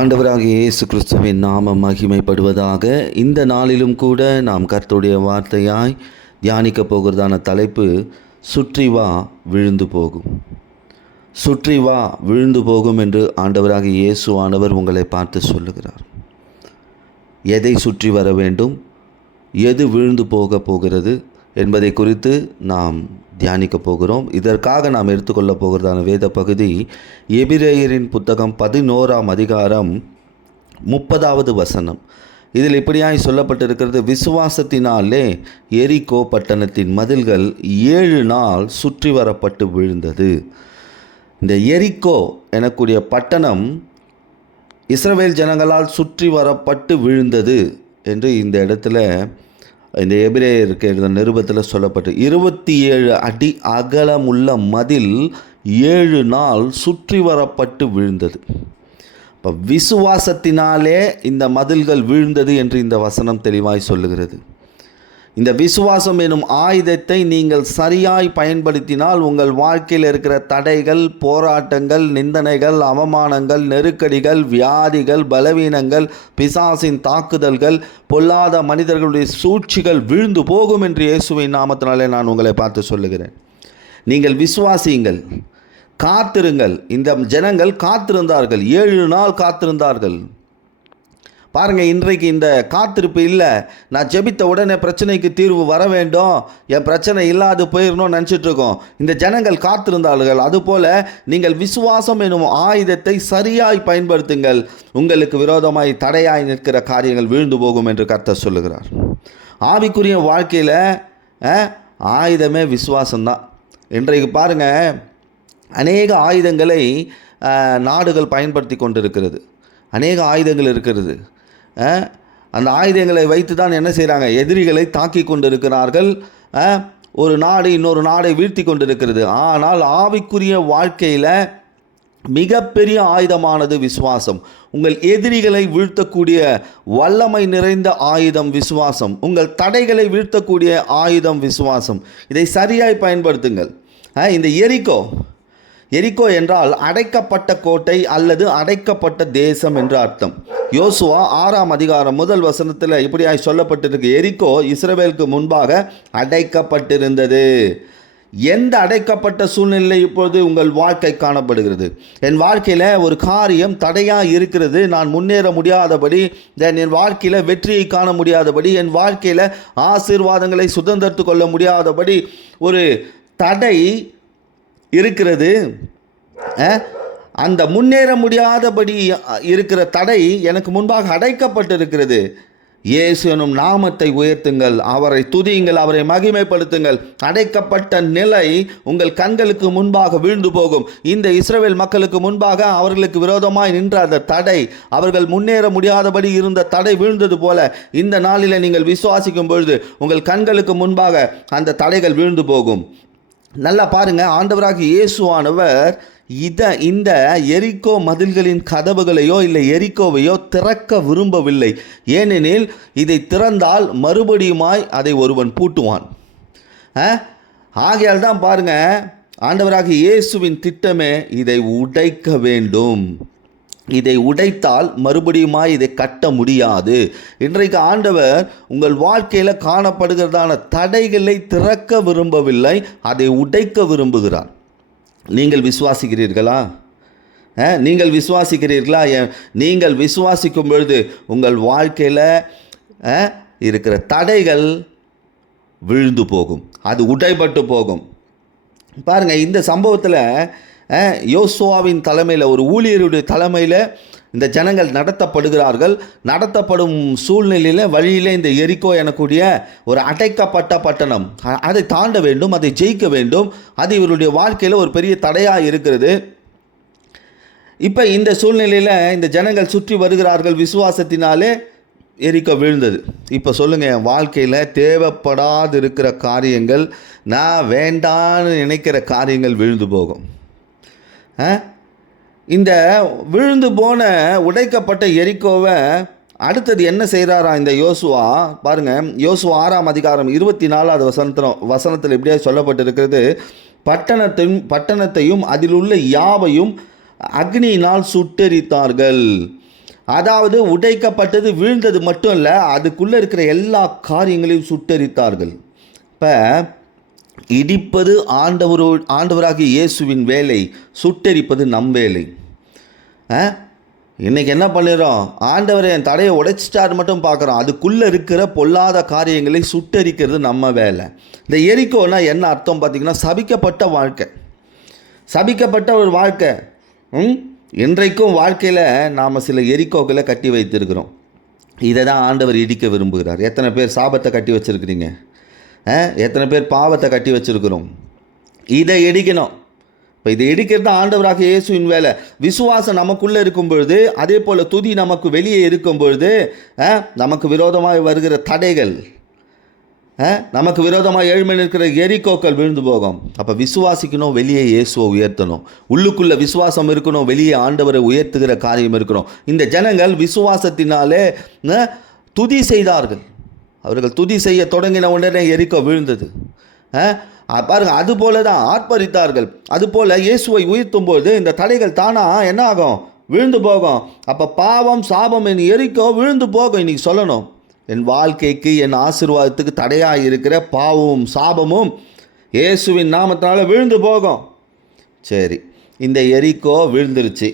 ஆண்டவராகிய இயேசு கிறிஸ்துவின் நாமம் மகிமைப்படுவதாக. இந்த நாளிலும் கூட நாம் கர்த்தருடைய வார்த்தையாய் தியானிக்க போகிறதான தலைப்பு, சுற்றி வா விழுந்து போகும். சுற்றி வா விழுந்து போகும் என்று ஆண்டவராகிய இயேசு ஆண்டவர் உங்களை பார்த்து சொல்லுகிறார். எதை சுற்றி வர வேண்டும், எது விழுந்து போகிறது என்பதை குறித்து நாம் தியானிக்க போகிறோம். இதற்காக நாம் எடுத்துக்கொள்ள போகிறதான வேத பகுதி எபிரேயரின் புத்தகம் 11ஆம் அதிகாரம் 30வது வசனம். இதில் இப்படியாய் சொல்லப்பட்டிருக்கிறது: விசுவாசத்தினாலே எரிகோ பட்டணத்தின் மதில்கள் 7 நாள் சுற்றி வரப்பட்டு விழுந்தது. இந்த எரிகோ எனக்கூடிய பட்டணம் இஸ்ரவேல் ஜனங்களால் சுற்றி வரப்பட்டு விழுந்தது என்று இந்த இடத்துல இந்த எபிரேயருக்கு எழுதின நிருபத்தில் சொல்லப்பட்டு, 27 அடி அகலமுள்ள மதில் 7 நாள் சுற்றி வரப்பட்டு விழுந்தது. இப்போ விசுவாசத்தினாலே இந்த மதில்கள் விழுந்தது என்று இந்த வசனம் தெளிவாய் சொல்லுகிறது. இந்த விசுவாசம் எனும் ஆயுதத்தை நீங்கள் சரியாய் பயன்படுத்தினால் உங்கள் வாழ்க்கையில் இருக்கிற தடைகள், போராட்டங்கள், நிந்தனைகள், அவமானங்கள், நெருக்கடிகள், வியாதிகள், பலவீனங்கள், பிசாசின் தாக்குதல்கள், பொல்லாத மனிதர்களுடைய சூழ்ச்சிகள் விழுந்து போகும் என்று இயேசுவின் நாமத்தினாலே நான் உங்களை பார்த்து சொல்லுகிறேன். நீங்கள் விசுவாசியுங்கள், காத்திருங்கள். இந்த ஜனங்கள் காத்திருந்தார்கள், 7 நாள் காத்திருந்தார்கள். பாருங்கள், இன்றைக்கு இந்த காத்திருப்பு இல்லை. நான் ஜெபித்த உடனே பிரச்சனைக்கு தீர்வு வர வேண்டும், என் பிரச்சனை இல்லாது போயிடணும்னு நினச்சிட்ருக்கோம். இந்த ஜனங்கள் காத்திருந்தார்கள். அதுபோல் நீங்கள் விசுவாசம் எனும் ஆயுதத்தை சரியாய் பயன்படுத்துங்கள். உங்களுக்கு விரோதமாய் தடையாய் நிற்கிற காரியங்கள் விழுந்து போகும் என்று கர்த்தர் சொல்லுகிறார். ஆவிக்குரிய வாழ்க்கையில் ஆயுதமே விசுவாசம்தான். இன்றைக்கு பாருங்கள், அநேக ஆயுதங்களை நாடுகள் பயன்படுத்தி கொண்டிருக்கிறது. அநேக ஆயுதங்கள் இருக்கிறது. அந்த ஆயுதங்களை வைத்து தான் என்ன செய்கிறாங்க? எதிரிகளை தாக்கி கொண்டிருக்கிறார்கள். ஒரு நாடு இன்னொரு நாடை வீழ்த்தி கொண்டிருக்கிறது. ஆனால் ஆவிக்குரிய வாழ்க்கையில் மிகப்பெரிய ஆயுதமானது விசுவாசம். உங்கள் எதிரிகளை வீழ்த்தக்கூடிய வல்லமை நிறைந்த ஆயுதம் விசுவாசம். உங்கள் தடைகளை வீழ்த்தக்கூடிய ஆயுதம் விசுவாசம். இதை சரியாய் பயன்படுத்துங்கள். இந்த எரிகோ என்றால் அடைக்கப்பட்ட கோட்டை அல்லது அடைக்கப்பட்ட தேசம் என்று அர்த்தம். யோசுவா 6ஆம் அதிகாரம் 1 வசனத்தில் இப்படியாய் சொல்லப்பட்டிருக்கு: எரிகோ இஸ்ரவேலுக்கு முன்பாக அடைக்கப்பட்டிருந்தது. எந்த அடைக்கப்பட்ட சூழ்நிலை இப்பொழுது உங்கள் வாழ்க்கை காணப்படுகிறது? என் வாழ்க்கையில் ஒரு காரியம் தடையாக இருக்கிறது, நான் முன்னேற முடியாதபடி, என் வாழ்க்கையில் வெற்றியை காண முடியாதபடி, என் வாழ்க்கையில் ஆசீர்வாதங்களை சுதந்திரத்து கொள்ள முடியாதபடி ஒரு தடை இருக்கிறது. அந்த முன்னேற முடியாதபடி இருக்கிற தடை எனக்கு முன்பாக அடைக்கப்பட்டிருக்கிறது. இயேசு எனும் நாமத்தை உயர்த்துங்கள், அவரை துதியுங்கள், அவரை மகிமைப்படுத்துங்கள். அடைக்கப்பட்ட நிலை உங்கள் கண்களுக்கு முன்பாக வீழ்ந்து போகும். இந்த இஸ்ரவேல் மக்களுக்கு முன்பாக அவர்களுக்கு விரோதமாய் நின்ற அந்த தடை, அவர்கள் முன்னேற முடியாதபடி இருந்த தடை வீழ்ந்தது போல இந்த நாளில் நீங்கள் விசுவாசிக்கும் பொழுது உங்கள் கண்களுக்கு முன்பாக அந்த தடைகள் வீழ்ந்து போகும். நல்லா பாருங்கள், ஆண்டவராகிய இயேசுவானவர் இந்த எரிகோ மதில்களின் கதவுகளையோ இல்லை எரிகோவையோ திறக்க விரும்பவில்லை. ஏனெனில் இதை திறந்தால் மறுபடியுமாய் அதை ஒருவன் பூட்டுவான். ஆகையால் தான் பாருங்கள், ஆண்டவராகிய இயேசுவின் திட்டமே இதை உடைக்க வேண்டும். இதை உடைத்தால் மறுபடியுமாய் இதை கட்ட முடியாது. இன்றைக்கு ஆண்டவர் உங்கள் வாழ்க்கையில் காணப்படுகிறதான தடைகளை திறக்க விரும்பவில்லை, அதை உடைக்க விரும்புகிறார். நீங்கள் விசுவாசிக்கிறீர்களா? நீங்கள் விசுவாசிக்கிறீர்களா? நீங்கள் விசுவாசிக்கும் பொழுது உங்கள் வாழ்க்கையில் இருக்கிற தடைகள் விழுந்து போகும், அது உடைபட்டு போகும். பாருங்கள், இந்த சம்பவத்தில் யோசுவாவின் தலைமையில், ஒரு ஊழியருடைய தலைமையில் இந்த ஜனங்கள் நடத்தப்படுகிறார்கள். நடத்தப்படும் சூழ்நிலையில் வழியில் இந்த எரிகோ எனக்கூடிய ஒரு அடைக்கப்பட்ட பட்டணம், அதை தாண்ட வேண்டும், அதை ஜெயிக்க வேண்டும். அது இவருடைய வாழ்க்கையில் ஒரு பெரிய தடையாக இருக்கிறது. இப்போ இந்த சூழ்நிலையில் இந்த ஜனங்கள் சுற்றி வருகிறார்கள். விசுவாசத்தினாலே எரிகோ விழுந்தது. இப்போ சொல்லுங்கள், என் வாழ்க்கையில் தேவைப்படாது இருக்கிற காரியங்கள், நான் வேண்டான்னு நினைக்கிற காரியங்கள் விழுந்து போகும். இந்த விழுந்து போன உடைக்கப்பட்ட எரிகோவை அடுத்தது என்ன செய்கிறாரா இந்த யோசுவா? பாருங்கள், யோசுவா 6ஆம் அதிகாரம் 24வது வசனத்தில் இப்படியே சொல்லப்பட்டிருக்கிறது: பட்டணத்தையும் அதில் உள்ள யாவையும் அக்னியினால் சுட்டெரித்தார்கள். அதாவது உடைக்கப்பட்டது, வீழ்ந்தது மட்டும் இல்லை, அதுக்குள்ளே இருக்கிற எல்லா காரியங்களையும் சுட்டெரித்தார்கள். இப்போ இடிப்பது ஆண்டவராகிய இயேசுவின் வேலை, சுட்டெரிப்பது நம் வேலை. இன்றைக்கி என்ன பண்ணிடுறோம்? ஆண்டவர் என் தடையை உடைச்சிட்டாரு மட்டும் பார்க்குறோம். அதுக்குள்ளே இருக்கிற பொல்லாத காரியங்களை சுட்டெரிக்கிறது நம்ம வேலை. இந்த எரிக்கோன்னா என்ன அர்த்தம் பார்த்திங்கன்னா, சபிக்கப்பட்ட வாழ்க்கை, சபிக்கப்பட்ட ஒரு வாழ்க்கை. இன்றைக்கும் வாழ்க்கையில் நாம் சில எரிக்கோக்களை கட்டி வைத்திருக்கிறோம். இதை தான் ஆண்டவர் இடிக்க விரும்புகிறார். எத்தனை பேர் சாபத்தை கட்டி வச்சுருக்கிறீங்க? எத்தனை பேர் பாவத்தை கட்டி வச்சுருக்கிறோம்? இதை இடிக்கணும். இப்போ இதை இடிக்கிறது ஆண்டவராக இயேசுவின் வேலை. விசுவாசம் நமக்குள்ளே இருக்கும் பொழுது, அதே போல் துதி நமக்கு வெளியே இருக்கும் பொழுது, நமக்கு விரோதமாக வருகிற தடைகள், நமக்கு விரோதமாக எழுமை நிற்கிற எரிக்கோக்கள் விழுந்து போகும். அப்போ விசுவாசிக்கணும், வெளியே இயேசுவை உயர்த்தணும். உள்ளுக்குள்ளே விசுவாசம் இருக்கணும், வெளியே ஆண்டவரை உயர்த்துகிற காரியம் இருக்கணும். இந்த ஜனங்கள் விசுவாசத்தினாலே துதி செய்தார்கள். அவர்கள் துதி செய்ய தொடங்கின உடனே எரிக்கோ விழுந்தது. பாருங்கள், அதுபோல தான் ஆர்ப்பரித்தார்கள். அதுபோல் இயேசுவை உயர்த்தும் போது இந்த தடைகள் தானாக என்ன ஆகும்? விழுந்து போகும். அப்போ பாவம் சாபம் என் எரிக்கோ விழுந்து போகும். இன்றைக்கி சொல்லணும், என் வாழ்க்கைக்கு என் ஆசீர்வாதத்துக்கு தடையாக இருக்கிற பாவமும் சாபமும் இயேசுவின் நாமத்தினால விழுந்து போகும். சரி, இந்த எரிக்கோ விழுந்துருச்சு.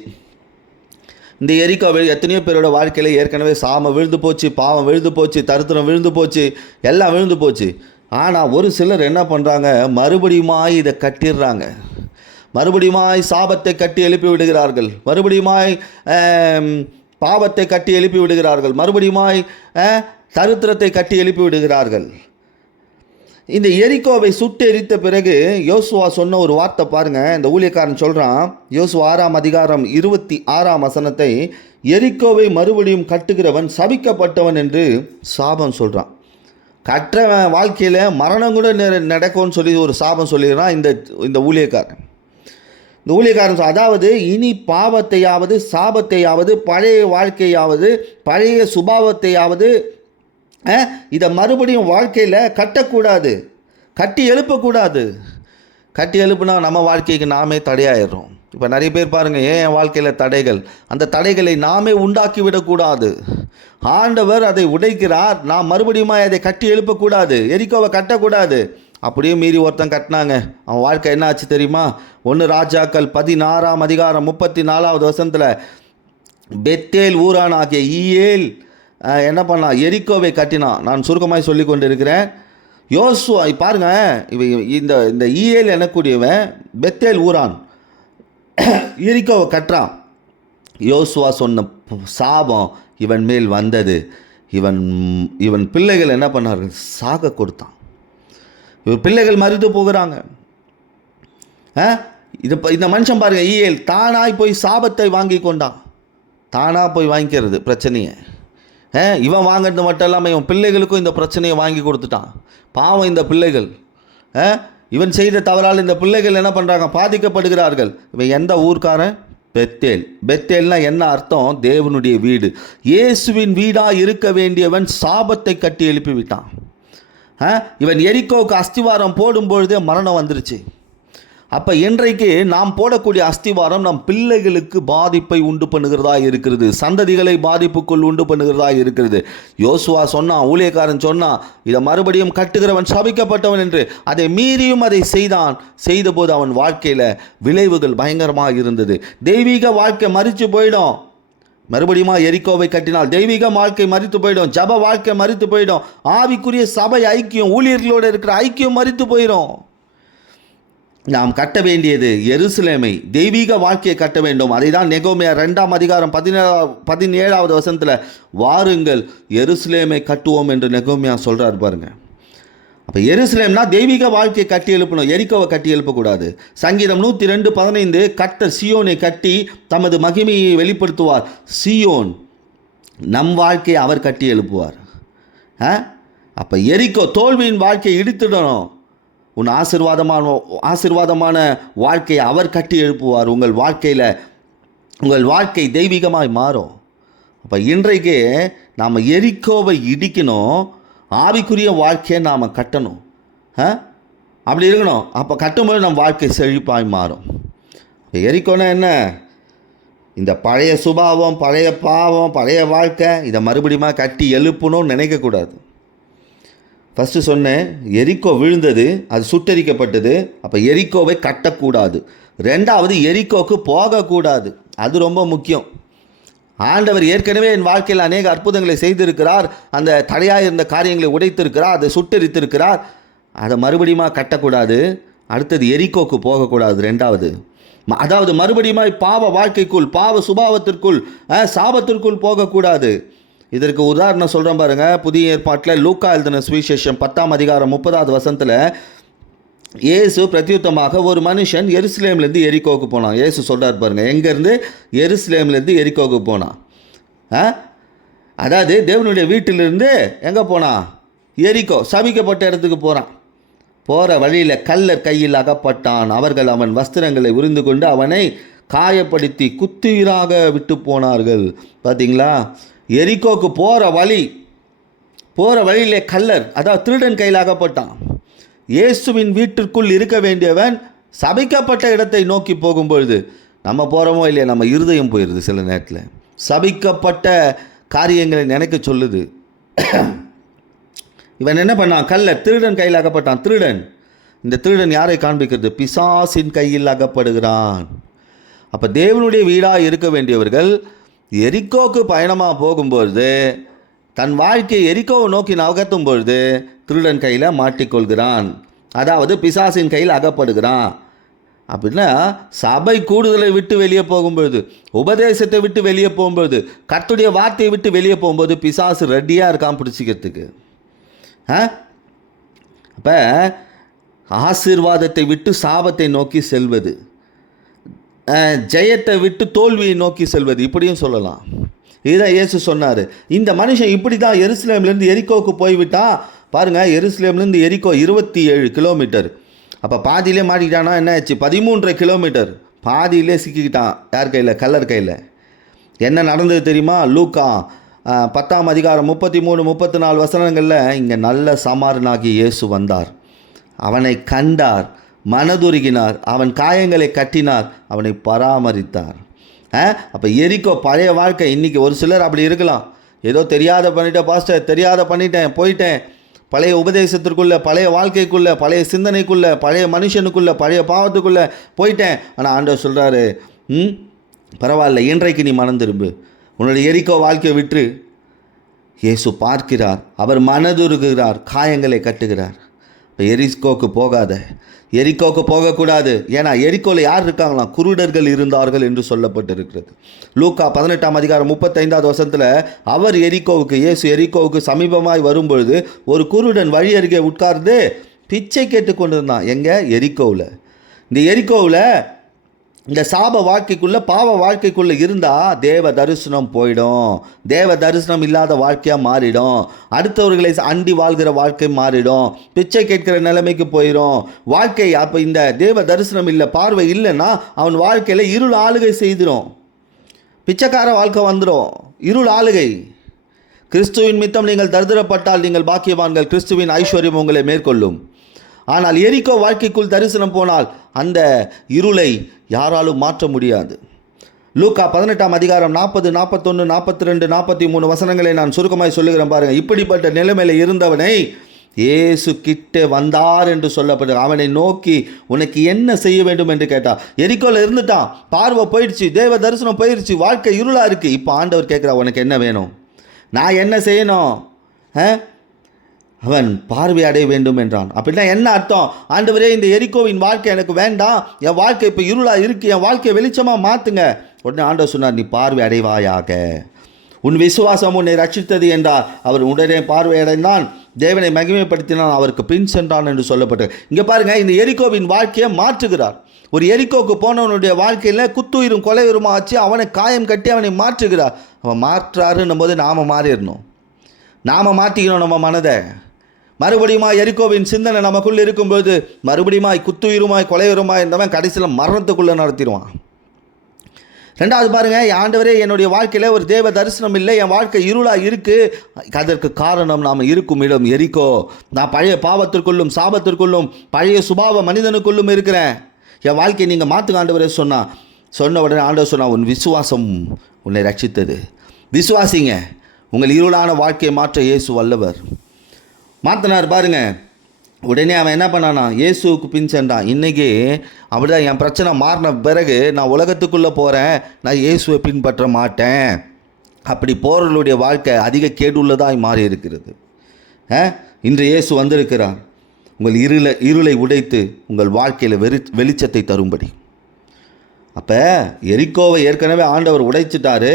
இந்த எரிக்கோ எத்தனையோ பேரோட வாழ்க்கையில் ஏற்கனவே சாபம் விழுந்து போச்சு, பாவம் விழுந்து போச்சு, தரித்திரம் விழுந்து போச்சு, எல்லாம் விழுந்து போச்சு. ஆனால் ஒரு சிலர் என்ன பண்ணுறாங்க? மறுபடியுமாய் இதை கட்டிடுறாங்க. மறுபடியுமாய் சாபத்தை கட்டி எழுப்பி விடுகிறார்கள். மறுபடியுமாய் பாவத்தை கட்டி எழுப்பி விடுகிறார்கள். மறுபடியுமாய் தரித்திரத்தை கட்டி எழுப்பி விடுகிறார்கள். இந்த எரிக்கோவை சுட்டு எரித்த பிறகு யோசுவா சொன்ன ஒரு வார்த்தை பாருங்கள். இந்த ஊழியக்காரன் சொல்கிறான், யோசுவா 6ஆம் அதிகாரம் 26ஆம் வசனத்தை, எரிக்கோவை மறுபடியும் கட்டுகிறவன் சபிக்கப்பட்டவன் என்று சாபம் சொல்கிறான். கற்றவன் வாழ்க்கையில் மரணம் கூட நடக்கும்னு சொல்லி ஒரு சாபம் சொல்லிடுறான் இந்த ஊழியக்காரன். இந்த ஊழியக்காரன் அதாவது இனி பாவத்தையாவது சாபத்தையாவது பழைய வாழ்க்கையாவது பழைய சுபாவத்தையாவது இதை மறுபடியும் வாழ்க்கையில் கட்டக்கூடாது, கட்டி எழுப்பக்கூடாது. கட்டி எழுப்புனா நம்ம வாழ்க்கைக்கு நாமே தடையாயிடுறோம். இப்போ நிறைய பேர் பாருங்கள், ஏன் என் வாழ்க்கையில் தடைகள்? அந்த தடைகளை நாமே உண்டாக்கி விடக்கூடாது. ஆண்டவர் அதை உடைக்கிறார். நாம் மறுபடியும் அதை கட்டி எழுப்பக்கூடாது, எரிக்கோவை கட்டக்கூடாது. அப்படியே மீறி ஒருத்தன் கட்டினாங்க. அவன் வாழ்க்கை என்ன ஆச்சு தெரியுமா? 1 ராஜாக்கள் 16ஆம் அதிகாரம் 34வது வசனத்தில் பெத்தேல் ஊரான் ஆகிய ஈயேல் என்ன பண்ணான்? எரிக்கோவை கட்டினான். நான் சுருக்கமாக சொல்லி கொண்டு இருக்கிறேன். யோசுவா பாருங்கள், இந்த ஈயேல் எனக்கூடியவன் பெத்தேல் ஊரான் எரிக்கோவை கட்டுறான். யோசுவா சொன்ன சாபம் இவன் மேல் வந்தது. இவன் பிள்ளைகள் என்ன பண்ணார்கள்? சாக கொடுத்தான். இவன் பிள்ளைகள் மறித்து போகிறாங்க. இந்த மனுஷன் பாருங்கள், ஈயேல் தானாய் போய் சாபத்தை வாங்கி கொண்டான். தானாக போய் வாங்கிக்கிறது பிரச்சனையை. இவன் வாங்கிறது மட்டும் இல்லாமல் இவன் பிள்ளைகளுக்கும் இந்த பிரச்சனையை வாங்கி கொடுத்துட்டான். பாவம் இந்த பிள்ளைகள். இவன் செய்த தவறால் இந்த பிள்ளைகள் என்ன பண்ணுறாங்க? பாதிக்கப்படுகிறார்கள். இவன் எந்த ஊர்க்காரன்? பெத்தேல். பெத்தேல்னா என்ன அர்த்தம்? தேவனுடைய வீடு. இயேசுவின் வீடாக இருக்க வேண்டியவன் சாபத்தை கட்டி எழுப்பி விட்டான். இவன் எரிக்கோவுக்கு அஸ்திவாரம் போடும்பொழுதே மரணம் வந்துருச்சு. அப்போ இன்றைக்கு நாம் போடக்கூடிய அஸ்திவாரம் நம் பிள்ளைகளுக்கு பாதிப்பை உண்டு பண்ணுகிறதா இருக்கிறது, சந்ததிகளை பாதிப்புக்குள் உண்டு பண்ணுகிறதா இருக்கிறது. யோசுவா சொன்னான், ஊழியக்காரன் சொன்னான், இதை மறுபடியும் கட்டுகிறவன் சபிக்கப்பட்டவன் என்று. அதை மீறியும் அதை செய்தான். செய்தபோது அவன் வாழ்க்கையில் விளைவுகள் பயங்கரமாக இருந்தது. தெய்வீக வாழ்க்கை மறித்து போயிடும். மறுபடியும் எரிக்கோவை கட்டினால் தெய்வீக வாழ்க்கை மறித்து போயிடும். ஜப வாழ்க்கை மறித்து போயிடும். ஆவிக்குரிய சபை ஐக்கியம், ஊழியர்களோடு இருக்கிற ஐக்கியம் மறித்து போயிடும். நாம் கட்ட வேண்டியது எருசலேமை, தெய்வீக வாழ்க்கையை கட்ட வேண்டும். அதை தான் நெகோமியா 2ஆம் அதிகாரம் 17வது வசனத்தில், வாருங்கள் எருசலேமை கட்டுவோம் என்று நெகோமியா சொல்கிறார் பாருங்கள். அப்போ எருசலேம்னா தெய்வீக வாழ்க்கையை கட்டி எழுப்பணும், எரிக்கோவை கட்டி எழுப்பக்கூடாது. சங்கீதம் 102:15, கர்த்தர் சீயோனை கட்டி தமது மகிமையை வெளிப்படுத்துவார். சீயோன் நம் வாழ்க்கையை அவர் கட்டி எழுப்புவார். அப்போ எரிக்கோ தோல்வியின் வாழ்க்கையை இடித்துடணும். உன் ஆசீர்வாதமான வாழ்க்கையை அவர் கட்டி எழுப்புவார். உங்கள் வாழ்க்கை தெய்வீகமாய் மாறும். அப்போ இன்றைக்கு நாம் எரிக்கோவை இடிக்கணும், ஆவிக்குரிய வாழ்க்கையை நாம் கட்டணும். அப்படி இருக்கணும். அப்போ கட்டும்போது நம் வாழ்க்கை செழிப்பாய் மாறும். எரிக்கோனா என்ன? இந்த பழைய சுபாவம், பழைய பாவம், பழைய வாழ்க்கை இதை மறுபடியும் கட்டி எழுப்பணும்னு நினைக்கக்கூடாது. ஃபஸ்ட்டு சொன்னேன், எரிக்கோ விழுந்தது, அது சுட்டரிக்கப்பட்டது. அப்போ எரிக்கோவை கட்டக்கூடாது. ரெண்டாவது, எரிக்கோவுக்கு போகக்கூடாது. அது ரொம்ப முக்கியம். ஆண்டவர் ஏற்கனவே என் வாழ்க்கையில் அநேக அற்புதங்களை செய்திருக்கிறார். அந்த தடையாக இருந்த காரியங்களை உடைத்திருக்கிறார், அதை சுட்டரித்திருக்கிறார். அதை மறுபடியும் கட்டக்கூடாது. அடுத்தது, எரிக்கோவுக்கு போகக்கூடாது. ரெண்டாவது, அதாவது மறுபடியும் பாவ வாழ்க்கைக்குள், பாவ சுபாவத்திற்குள், சாபத்திற்குள் போகக்கூடாது. இதற்கு உதாரணம் சொல்கிறேன் பாருங்கள். புதிய ஏற்பாட்டில் லூக்கா எழுதின சுவிசேஷம் 10ஆம் அதிகாரம் 30வது வசனத்தில் இயேசு பிரத்யுத்தமாக, ஒரு மனுஷன் எருசலேம்லேருந்து எரிக்கோவுக்கு போனான். இயேசு சொல்கிறார் பாருங்கள், எங்கேருந்து? எருசலேம்லேருந்து எரிக்கோவுக்கு போனான். அதாவது தேவனுடைய வீட்டிலிருந்து எங்கே போனான்? எரிக்கோ, சபிக்கப்பட்ட இடத்துக்கு போகிறான். போகிற வழியில் கல்லர் கையில் அகப்பட்டான். அவர்கள் அவன் வஸ்திரங்களை உரிந்து கொண்டு அவனை காயப்படுத்தி குத்துயிராக விட்டு போனார்கள். பார்த்தீங்களா? எரிக்கோக்கு போகிற வழியிலே கல்லர், அதாவது திருடன் கையில் அகப்பட்டான். இயேசுவின் வீட்டிற்குள் இருக்க வேண்டியவன் சபிக்கப்பட்ட இடத்தை நோக்கி போகும்பொழுது நம்ம போகிறோமோ இல்லையா, நம்ம இருதயம் போயிடுது. சில நேரத்தில் சபிக்கப்பட்ட காரியங்களை நினைக்க சொல்லுது. இவன் என்ன பண்ணான்? கல்லர், திருடன் கையில் அகப்பட்டான். திருடன், இந்த திருடன் யாரை காண்பிக்கிறது? பிசாசின் கையில் அகப்படுகிறான். அப்போ தேவனுடைய வீடாக இருக்க வேண்டியவர்கள் எரிக்கோக்கு பயணமாக போகும்பொழுது, தன் வாழ்க்கையை எரிக்கோவை நோக்கி நகர்த்தும் பொழுது திருடன் கையில் மாட்டிக்கொள்கிறான். அதாவது பிசாசின் கையில் அகப்படுகிறான். அப்படின்னா சபை கூடுதலை விட்டு வெளியே போகும்பொழுது, உபதேசத்தை விட்டு வெளியே போகும்பொழுது, கர்த்தருடைய வார்த்தையை விட்டு வெளியே போகும்போது பிசாசு ரெடியாக இருக்கான் பிடிச்சிக்கிறதுக்கு. அப்போ ஆசீர்வாதத்தை விட்டு சாபத்தை நோக்கி செல்வது, ஜெயத்தை விட்டு தோல்வியை நோக்கி செல்வது, இப்படியும் சொல்லலாம். இதுதான் இயேசு சொன்னார். இந்த மனுஷன் இப்படி தான் எருசலேம்லேருந்து எரிக்கோவுக்கு போய்விட்டான். பாருங்கள், எருசலேம்லேருந்து எரிக்கோ 27 கிலோமீட்டர். அப்போ பாதியிலே மாட்டிக்கிட்டானா என்ன ஆச்சு? 13 கிலோமீட்டர். பாதியிலே சிக்கிக்கிட்டான். யார் கையில்? கல்லர் கையில். என்ன நடந்தது தெரியுமா? லூக்கா 10ஆம் அதிகாரம் 33, 34 வசனங்களில் இங்கே நல்ல சமாரனாகி இயேசு வந்தார். அவனை கண்டார், மனதுருகினார், அவன் காயங்களை கட்டினார், அவனை பராமரித்தார். அப்போ எரிக்கோ பழைய வாழ்க்கை. இன்றைக்கி ஒரு சிலர் அப்படி இருக்கலாம். ஏதோ தெரியாத பண்ணிட்டேன் பாஸ்டர், தெரியாத பண்ணிட்டேன், போயிட்டேன், பழைய உபதேசத்திற்குள்ளே, பழைய வாழ்க்கைக்குள்ளே, பழைய சிந்தனைக்குள்ளே, பழைய மனுஷனுக்குள்ளே, பழைய பாவத்துக்குள்ளே போயிட்டேன். ஆனால் ஆண்டவர் சொல்கிறாரு, பரவாயில்ல, இன்றைக்கு நீ மனம் திரும்பு, உன்னுடைய எரிக்கோ வாழ்க்கையை விட்டு. இயேசு பார்க்கிறார், அவர் மனதுருகிறார், காயங்களை கட்டுகிறார். இப்போ எரிக்கோக்கு போகாத, எரிக்கோக்கு போகக்கூடாது. ஏன்னா எரிக்கோவில் யார் இருக்காங்களாம்? குருடர்கள் இருந்தார்கள் என்று சொல்லப்பட்டிருக்கிறது. லூக்கா 18ஆம் அதிகாரம் 35வது வசனத்தில் அவர் இயேசு எரிக்கோவுக்கு சமீபமாய் வரும்பொழுது ஒரு குருடன் வழி அருகே உட்கார்ந்து பிச்சை கேட்டு கொண்டிருந்தான். எங்கே? எரிக்கோவில். இந்த எரிக்கோவில் இந்த சாப வாழ்க்கைக்குள்ளே, பாவ வாழ்க்கைக்குள்ளே இருந்தால் தேவ தரிசனம் போயிடும். தேவ தரிசனம் இல்லாத வாழ்க்கையாக மாறிடும். அடுத்தவர்களை அண்டி வாழ்கிற வாழ்க்கை மாறிடும். பிச்சை கேட்கிற நிலைமைக்கு போயிடும் வாழ்க்கை. அப்போ இந்த தேவ தரிசனம் இல்லை, பார்வை இல்லைன்னா அவன் வாழ்க்கையில் இருள் ஆளுகை செய்திடும். பிச்சைக்கார வாழ்க்கை வந்துடும், இருள் ஆளுகை. கிறிஸ்துவின் மித்தம் நீங்கள் தரித்திரப்பட்டால் நீங்கள் பாக்கியவான்கள், கிறிஸ்துவின் ஐஸ்வர்யம் உங்களை மேற்கொள்ளும். ஆனால் எரிக்கோ வாழ்க்கைக்குள் தரிசனம் போனால் அந்த இருளை யாராலும் மாற்ற முடியாது. லூக்கா 18ஆம் அதிகாரம் 40, 41, 42, 43 வசனங்களை நான் சுருக்கமாய் சொல்லுகிறேன் பாருங்கள். இப்படிப்பட்ட நிலைமையில் இருந்தவனை இயேசு கிட்டே வந்தார் என்று சொல்லப்பட்டு அவனை நோக்கி உனக்கு என்ன செய்ய வேண்டும் என்று கேட்டார். எரிக்கோவில் இருந்துட்டான், பார்வை போயிடுச்சு, தேவ தரிசனம் போயிடுச்சு, வாழ்க்கை இருளாக இருக்குது. இப்போ ஆண்டவர் கேட்குறா, உனக்கு என்ன வேணும்? நான் என்ன செய்யணும்? அவன் பார்வை அடைய வேண்டும் என்றான். அப்படின்னா என்ன அர்த்தம்? ஆண்டவரே, இந்த எரிக்கோவின் வாழ்க்கை எனக்கு வேண்டாம், என் வாழ்க்கை இப்போ இருளாக இருக்குது, என் வாழ்க்கையை வெளிச்சமாக மாற்றுங்க. உடனே ஆண்டவர் சொன்னார், நீ பார்வை அடைவாயாக, உன் விசுவாசம் உன்னை ரட்சித்தது என்றார். அவர் உடனே பார்வை அடைந்தான், தேவனை மகிமைப்படுத்தினான், அவருக்கு பின் சென்றான் என்று சொல்லப்பட்டது. இங்கே பாருங்கள், இந்த எரிக்கோவின் வாழ்க்கையை மாற்றுகிறார். ஒரு எரிக்கோவுக்கு போனவனுடைய வாழ்க்கையில் குத்துயிரும் கொலையுருமா ஆச்சு, அவனை காயம் கட்டி அவனை மாற்றுகிறார். அவன் மாற்றாருன்னும் போது நாம் மாறிடணும், நாம் மாற்றிக்கணும் நம்ம மனதை. மறுபடியும் எரிக்கோவின் சிந்தனை நமக்குள்ளே இருக்கும்போது மறுபடியும் குத்துயிருமாய் கொலையுருமாய் இருந்தவன் கடைசியில் மரணத்துக்குள்ளே நடத்திடுவான். ரெண்டாவது பாருங்கள், ஆண்டவரே, என்னுடைய வாழ்க்கையில் ஒரு தேவ தரிசனம் இல்லை, என் வாழ்க்கை இருளாக இருக்குது. அதற்கு காரணம் நாம் இருக்கும் இடம் எரிக்கோ. நான் பழைய பாவத்திற்குள்ளும் சாபத்திற்குள்ளும் பழைய சுபாவ மனிதனுக்குள்ளும் இருக்கிறேன். என் வாழ்க்கையை நீங்கள் மாற்றுங்க ஆண்டவரே சொன்னால். சொன்ன உடனே ஆண்டவர் சொன்னா, உன் விசுவாசம் உன்னை ரட்சித்தது. விசுவாசிங்க, உங்கள் இருளான வாழ்க்கையை மாற்ற இயேசு வல்லவர். மாற்றினார் பாருங்க. உடனே அவன் என்ன பண்ணானா, இயேசுவுக்கு பின் சென்றான். இன்றைக்கி அப்படிதான், என் பிரச்சனை மாறின பிறகு நான் உலகத்துக்குள்ளே போகிறேன், நான் இயேசுவை பின்பற்ற மாட்டேன். அப்படி போகிறவர்களுடைய வாழ்க்கை அதிக கேடுள்ளதாய் மாறி இருக்கிறது. இன்று இயேசு வந்திருக்கிறார் உங்கள் இருளை உடைத்து உங்கள் வாழ்க்கையில் வெளிச்சத்தை தரும்படி. அப்போ எரிக்கோவை ஏற்கனவே ஆண்டவர் உடைச்சிட்டாரு,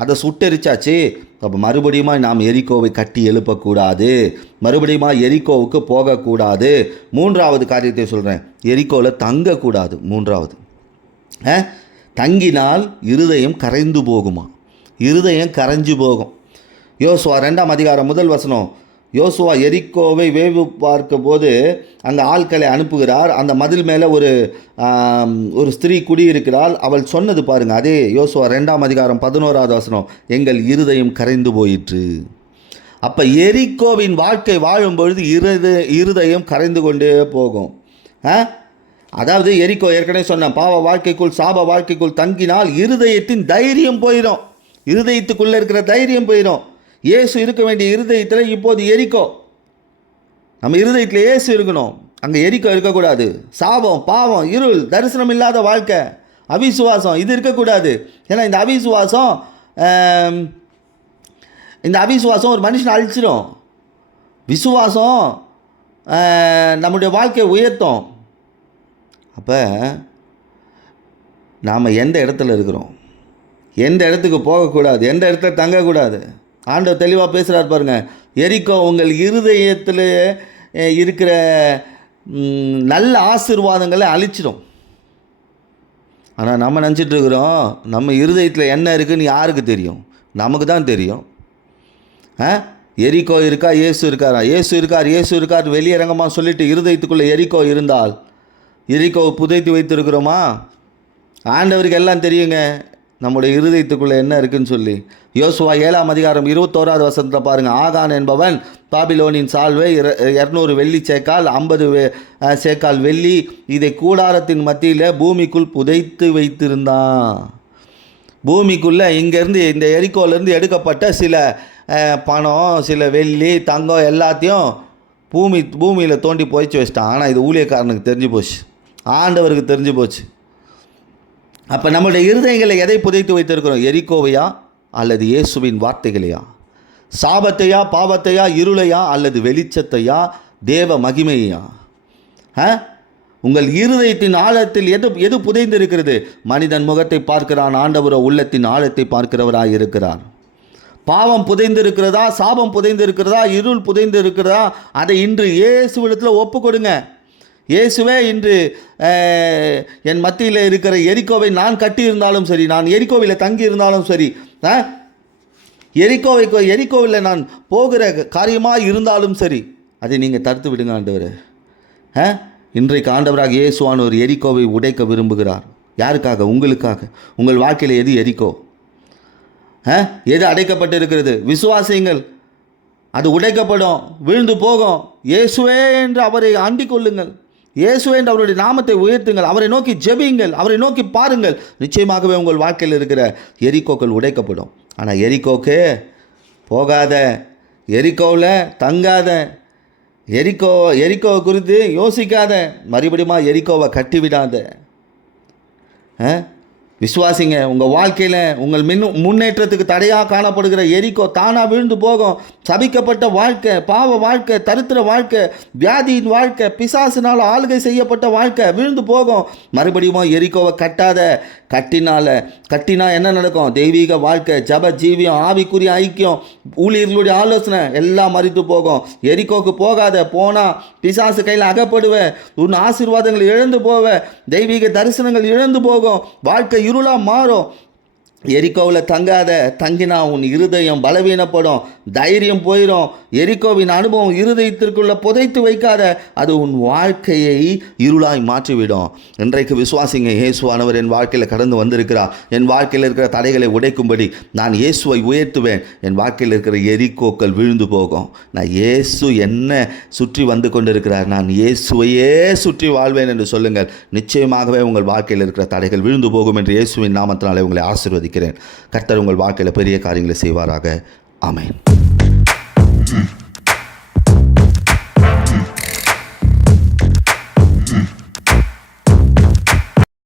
அதை சுட்டெரிச்சாச்சு. அப்போ மறுபடியும் நாம் எரிக்கோவை கட்டி எழுப்பக்கூடாது, மறுபடியும் எரிக்கோவுக்கு போகக்கூடாது. மூன்றாவது காரியத்தை சொல்கிறேன், எரிக்கோவில் தங்கக்கூடாது. மூன்றாவது, தங்கினால் இருதயம் கரைந்து போகுமா? இருதயம் கரைஞ்சு போகும். யோசுவா 2ஆம் அதிகாரம் 1 வசனம். யோசுவா எரிக்கோவை வேவு பார்க்க போது அங்கே ஆட்களை அனுப்புகிறார். அந்த மதில் மேலே ஒரு ஸ்திரீ குடியிருக்கிறாள். அவள் சொன்னது பாருங்கள், அதே யோசுவா 2ஆம் அதிகாரம் 11வது வசனம், எங்கள் இருதயம் கரைந்து போயிற்று. அப்போ எரிக்கோவின் வாழ்க்கை வாழும் பொழுது இருதயம் கரைந்து கொண்டே போகும். அதாவது எரிக்கோ ஏற்கனவே சொன்ன பாவ வாழ்க்கைக்குள் சாப வாழ்க்கைக்குள் தங்கினால் இருதயத்தின் தைரியம் போயிடும், இருதயத்துக்குள்ளே இருக்கிற தைரியம் போயிடும். இயேசு இருக்க வேண்டிய இருதயத்தில் இப்போது எரிக்கோ. நம்ம இருதயத்தில் இயேசு இருக்கணும், அங்கே எரிக்கோ இருக்கக்கூடாது. சாபம், பாவம், இருள், தரிசனம் இல்லாத வாழ்க்கை, அவிசுவாசம், இது இருக்கக்கூடாது. ஏன்னா இந்த அவிசுவாசம் ஒரு மனுஷனை அழிச்சிடும். விசுவாசம் நம்முடைய வாழ்க்கையை உயர்த்தும். அப்போ நாம் எந்த இடத்துல இருக்கிறோம், எந்த இடத்துக்கு போகக்கூடாது, எந்த இடத்துல தங்கக்கூடாது. ஆண்டவர் தெளிவாக பேசுகிறார் பாருங்கள். எரிக்கோ உங்கள் இருதயத்தில் இருக்கிற நல்ல ஆசீர்வாதங்களை அழிச்சிடும். ஆனால் நம்ம நினச்சிட்ருக்குறோம், நம்ம இருதயத்தில் என்ன இருக்குதுன்னு யாருக்கு தெரியும்? நமக்கு தான் தெரியும். எரிக்கோ இருக்கா, இயேசு இருக்காரா? இயேசு இருக்கார் வெளியரங்கமாக சொல்லிவிட்டு இருதயத்துக்குள்ளே எரிக்கோ இருந்தால் எரிக்கோவை புதைத்து வைத்திருக்கிறோமா? ஆண்டவருக்கு எல்லாம் தெரியுங்க நம்முடைய இருதயத்துக்குள்ளே என்ன இருக்குன்னு சொல்லி. யோசுவா 7ஆம் அதிகாரம் 21வது வசனத்தில் பாருங்கள். ஆகான் என்பவன் பாபிலோனின் சால்வை 200 வெள்ளி சேக்கால் 50 சேக்கால் வெள்ளி இதை கூடாரத்தின் மத்தியில் பூமிக்குள் புதைத்து வைத்திருந்தான். பூமிக்குள்ளே இங்கேருந்து இந்த எரிக்கோலேருந்து எடுக்கப்பட்ட சில பணம், சில வெள்ளி, தங்கம் எல்லாத்தையும் பூமியில் தோண்டி புதைச்சி வச்சிட்டான். ஆனால் இது ஊழியக்காரனுக்கு தெரிஞ்சு போச்சு, ஆண்டவருக்கு தெரிஞ்சு போச்சு. அப்போ நம்முடைய இருதயங்களை எதை புதைத்து வைத்திருக்கிறோம்? எரிக்கோவையா அல்லது இயேசுவின் வார்த்தைகளையா? சாபத்தையா, பாவத்தையா, இருளையா அல்லது வெளிச்சத்தையா, தேவ மகிமையா? உங்கள் இருதயத்தின் ஆழத்தில் எது புதைந்திருக்கிறது? மனிதன் முகத்தை பார்க்கிறான், ஆண்டவரோ உள்ளத்தின் ஆழத்தை பார்க்கிறவராய் இருக்கிறார். பாவம் புதைந்திருக்கிறதா, சாபம் புதைந்திருக்கிறதா, இருள் புதைந்திருக்கிறதா? அதை இன்று இயேசுவிடத்தில் ஒப்பு கொடுங்க. இயேசுவே இன்று என் மத்தியில் இருக்கிற எரிக்கோவை நான் கட்டியிருந்தாலும் சரி, நான் எரிக்கோவில் தங்கி இருந்தாலும் சரி, எரிக்கோவில் நான் போகிற காரியமாக இருந்தாலும் சரி, அதை நீங்கள் தடுத்து விடுங்க ஆண்டவர். இன்றைக்கு ஆண்டவராக இயேசுவான் ஒரு எரிக்கோவை உடைக்க விரும்புகிறார். யாருக்காக? உங்களுக்காக. உங்கள் வாழ்க்கையில் எது எரிக்கோ? எது அடைக்கப்பட்டு இருக்கிறது? விசுவாசியுங்கள், அது உடைக்கப்படும், விழுந்து போகும். இயேசுவே என்று அவரை அண்டிக் கொள்ளுங்கள், இயேசுவே என்று அவருடைய நாமத்தை உயர்த்துங்கள், அவரை நோக்கி ஜெபியுங்கள், அவரை நோக்கி பாருங்கள். நிச்சயமாகவே உங்கள் வாழ்க்கையில் இருக்கிற எரிக்கோக்கள் உடைக்கப்படும். ஆனால் எரிக்கோக்கு போகாத, எரிக்கோவில் தங்காத, எரிக்கோவை குறித்து யோசிக்காத, மறுபடியும் எரிக்கோவை கட்டிவிடாத. விசுவாசிங்க, உங்கள் வாழ்க்கையில் உங்கள் முன்னேற்றத்துக்கு தடையாக காணப்படுகிற எரிக்கோ தானாக விழுந்து போகும். சபிக்கப்பட்ட வாழ்க்கை, பாவ வாழ்க்கை, தரித்திர வாழ்க்கை, வியாதியின் வாழ்க்கை, பிசாசினால் ஆளுகை செய்யப்பட்ட வாழ்க்கை விழுந்து போகும். மறுபடியும் எரிக்கோவை கட்டாத. கட்டினா என்ன நடக்கும்? தெய்வீக வாழ்க்கை, ஜப ஜீவியம், ஆவிக்குரிய ஐக்கியம், ஊழியர்களுடைய ஆலோசனை எல்லாம் மறித்து போகும். எரிக்கோக்கு போகாத. போனால் பிசாசு கையில் அகப்படுவேன், உன் ஆசீர்வாதங்கள் இழந்து போவேன், தெய்வீக தரிசனங்கள் இழந்து போகும், வாழ்க்கை இருளாக மாறும். எரிக்கோவில் தங்காத, தங்கினா உன் இருதயம் பலவீனப்படும், தைரியம் போயிடும். எரிக்கோவின் அனுபவம் இருதயத்திற்குள்ள புதைத்து வைக்காத, அது உன் வாழ்க்கையை இருளாய் மாற்றிவிடும். இன்றைக்கு விசுவாசிங்க, இயேசுவானவர் என் வாழ்க்கையில் கடந்து வந்திருக்கிறார். என் வாழ்க்கையில் இருக்கிற தடைகளை உடைக்கும்படி நான் இயேசுவை உயர்த்துவேன். என் வாழ்க்கையில் இருக்கிற எரிக்கோக்கள் விழுந்து போகும். நான் இயேசு என்ன சுற்றி வந்து கொண்டிருக்கிறார், நான் இயேசுவையே சுற்றி வாழ்வேன் என்று சொல்லுங்கள். நிச்சயமாகவே உங்கள் வாழ்க்கையில் இருக்கிற தடைகள் விழுந்து போகும் என்று இயேசுவின் நாமத்தினாலே உங்களை ஆசீர்வதிக்கிறேன். கர்த்தர் உங்கள் வாழ்க்கையில் பெரிய காரியங்களை செய்வாராக. ஆமென்.